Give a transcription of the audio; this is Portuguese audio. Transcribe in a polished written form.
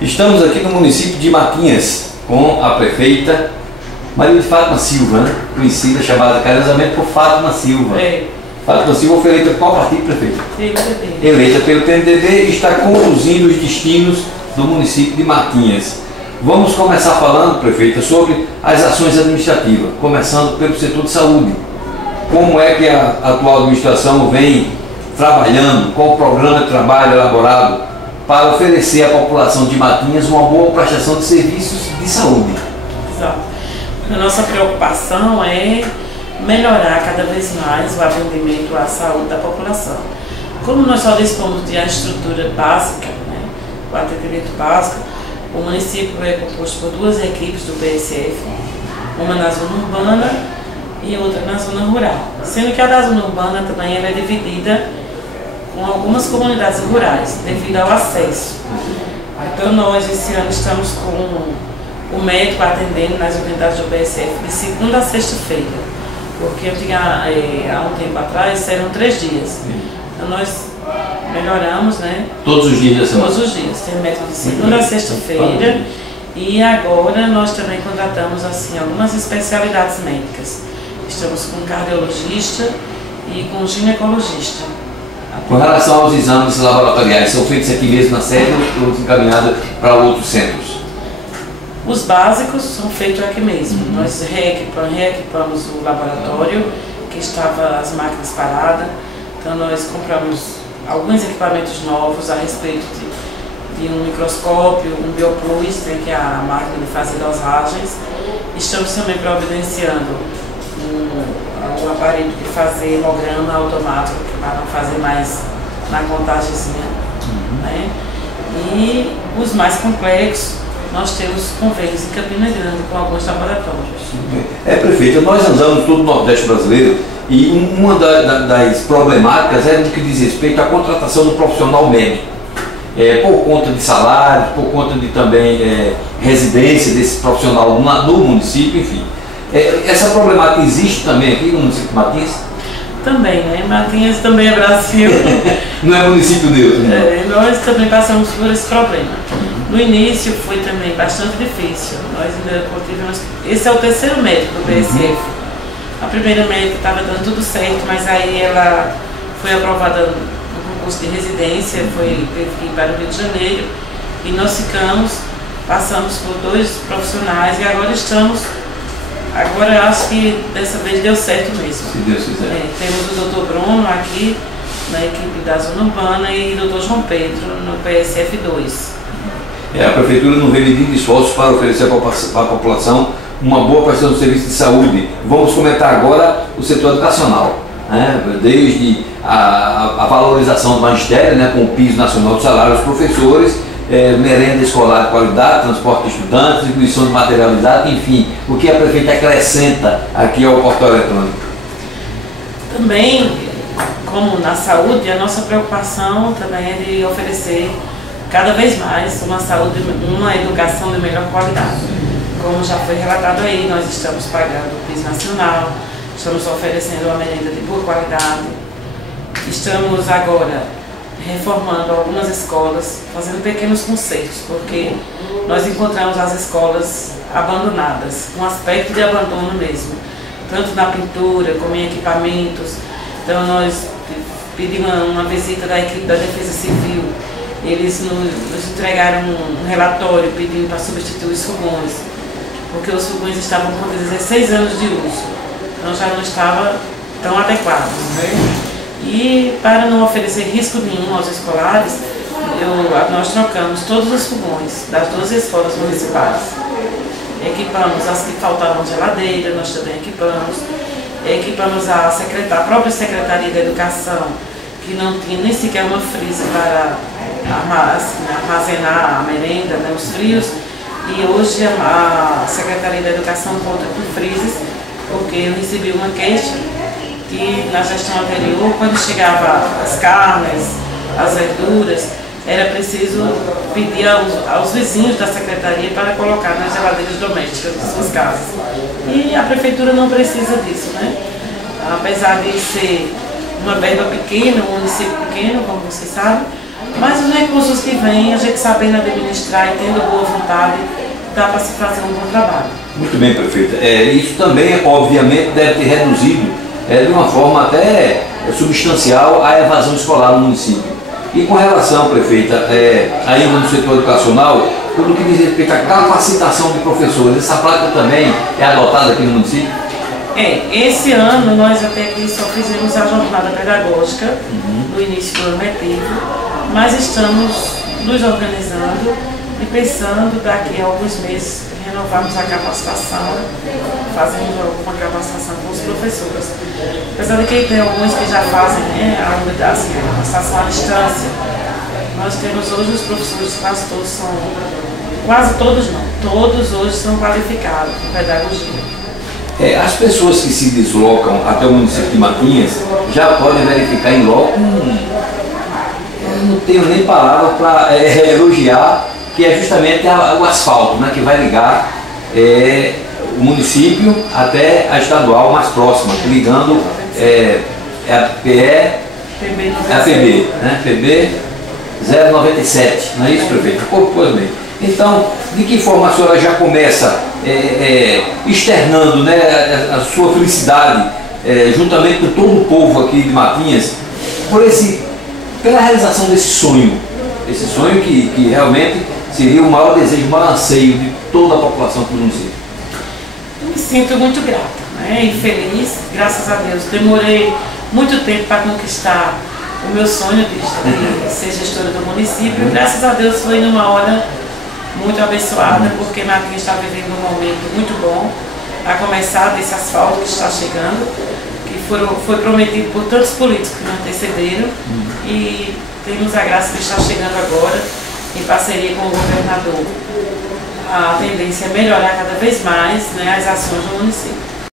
Estamos aqui no município de Matinhas com a prefeita Maria de Fátima Silva, né? Conhecida, chamada carinhosamente por Fátima Silva. Fátima Silva foi eleita por qual partido, prefeita? PMDB. Eleita pelo PMDB e está conduzindo os destinos do município de Matinhas. Vamos começar falando, prefeita, sobre as ações administrativas, começando pelo setor de saúde. Como é que a atual administração vem trabalhando, qual o programa de trabalho elaborado para oferecer à população de Matinhas uma boa prestação de serviços de saúde? Exato. A nossa preocupação é melhorar cada vez mais o atendimento à saúde da população. Como nós só dispomos de a estrutura básica, né, o atendimento básico, o município é composto por duas equipes do PSF, uma na zona urbana e outra na zona rural. Sendo que a da zona urbana também ela é dividida com algumas comunidades rurais, devido ao acesso. Então nós esse ano estamos com o médico atendendo nas unidades do PSF de segunda a sexta-feira, porque há um tempo atrás eram 3 dias. Então nós melhoramos, né? Todos os dias da semana? Todos os dias, tem médico de segunda a sexta-feira. E agora nós também contratamos assim, algumas especialidades médicas. Estamos com um cardiologista e com um ginecologista. Com relação aos exames laboratoriais, são feitos aqui mesmo na sede ou encaminhados para outros centros? Os básicos são feitos aqui mesmo. Nós reequipamos o laboratório, que estava as máquinas paradas. Então nós compramos alguns equipamentos novos a respeito de um microscópio, um Bioplus, né, que é a máquina de fazer dosagens. Estamos também providenciando um aparelho de fazer hemograma automático, para não fazer mais na contagemzinha. Né? E os mais complexos, nós temos convênios em Campina Grande com alguns laboratórios. Prefeita, nós andamos todo o Nordeste brasileiro e uma das problemáticas é no que diz respeito à contratação do profissional médico. Por conta de salário, por conta de também residência desse profissional no município, enfim. Essa problemática existe também aqui no município de Matinhas? Também, né? Matinhas também é Brasil. Não é município neutro, não? Nós também passamos por esse problema. No início foi também bastante difícil. Nós ainda tivemos. Esse é o terceiro médico do PSF. A primeira médica estava dando tudo certo, mas aí ela foi aprovada no concurso de residência, teve que ir para o Rio de Janeiro e nós passamos por 2 profissionais e agora agora eu acho que dessa vez deu certo mesmo. Se Deus quiser. Temos o Dr. Bruno aqui na equipe da Zona Urbana e o Dr. João Pedro no PSF 2. A Prefeitura não vem medindo esforços para oferecer à população uma boa prestação de serviço de saúde. Vamos comentar agora o setor educacional, né? Desde a valorização do magistério, né? Com o piso nacional do salário dos professores, merenda escolar de qualidade, transporte de estudantes, distribuição de material didático, enfim, o que a Prefeita acrescenta aqui ao portal eletrônico? Também, como na saúde, a nossa preocupação também é de oferecer cada vez mais uma educação de melhor qualidade. Como já foi relatado aí, nós estamos pagando o piso nacional, estamos oferecendo uma merenda de boa qualidade, estamos agora reformando algumas escolas, fazendo pequenos consertos, porque nós encontramos as escolas abandonadas, com aspecto de abandono mesmo, tanto na pintura como em equipamentos. Então nós pedimos uma visita da equipe da Defesa Civil. Eles nos entregaram um relatório pedindo para substituir os fogões, porque os fogões estavam com 16 anos de uso, então já não estava tão adequados. E para não oferecer risco nenhum aos escolares, nós trocamos todos os fogões das 12 escolas municipais. Equipamos as que faltavam geladeira, nós também equipamos a própria Secretaria da Educação, que não tinha nem sequer uma frisa para armazenar a merenda, né, os frios, e hoje a Secretaria da Educação conta com freezers, porque eu recebi uma queixa que na gestão anterior, quando chegava as carnes, as verduras, era preciso pedir aos vizinhos da Secretaria para colocar nas geladeiras domésticas de suas casas. E a Prefeitura não precisa disso, né? Apesar de ser uma verba pequena, um município pequeno, como vocês sabem, Mas os recursos que vêm, a gente sabendo administrar e tendo boa vontade, dá para se fazer um bom trabalho. Muito bem, prefeita. Isso também, obviamente, deve ter reduzido de uma forma até substancial a evasão escolar no município. E com relação, prefeita, ainda no setor educacional, tudo que diz respeito à capacitação de professores, essa prática também é adotada aqui no município? Esse ano nós até aqui só fizemos a jornada pedagógica no início do ano letivo, mas estamos nos organizando e pensando daqui a alguns meses renovarmos a capacitação, fazemos alguma capacitação com os professores. Apesar de que tem alguns que já fazem a unidade, a capacitação à distância, nós temos hoje os professores, quase todos não, todos hoje são qualificados em pedagogia. As pessoas que se deslocam até o município de Matinhas já podem verificar em loco, não tenho nem palavra para elogiar, que é justamente o asfalto, né, que vai ligar o município até a estadual mais próxima, ligando a PB, né, PB 097, não é isso, prefeito? Pois bem. Então, de que forma a senhora já começa externando, né, a sua felicidade, juntamente com todo o povo aqui de Matinhas, pela realização desse sonho que realmente seria o maior desejo, o maior anseio de toda a população do município? Eu me sinto muito grata, né, e feliz, graças a Deus. Demorei muito tempo para conquistar o meu sonho de ser gestora do município. Graças a Deus foi numa hora muito abençoada, porque Matinhas está vivendo um momento muito bom, a começar desse asfalto que está chegando, que foi prometido por tantos políticos que me antecederam, e temos a graça de estar chegando agora, em parceria com o governador. A tendência é melhorar cada vez mais, né, as ações do município.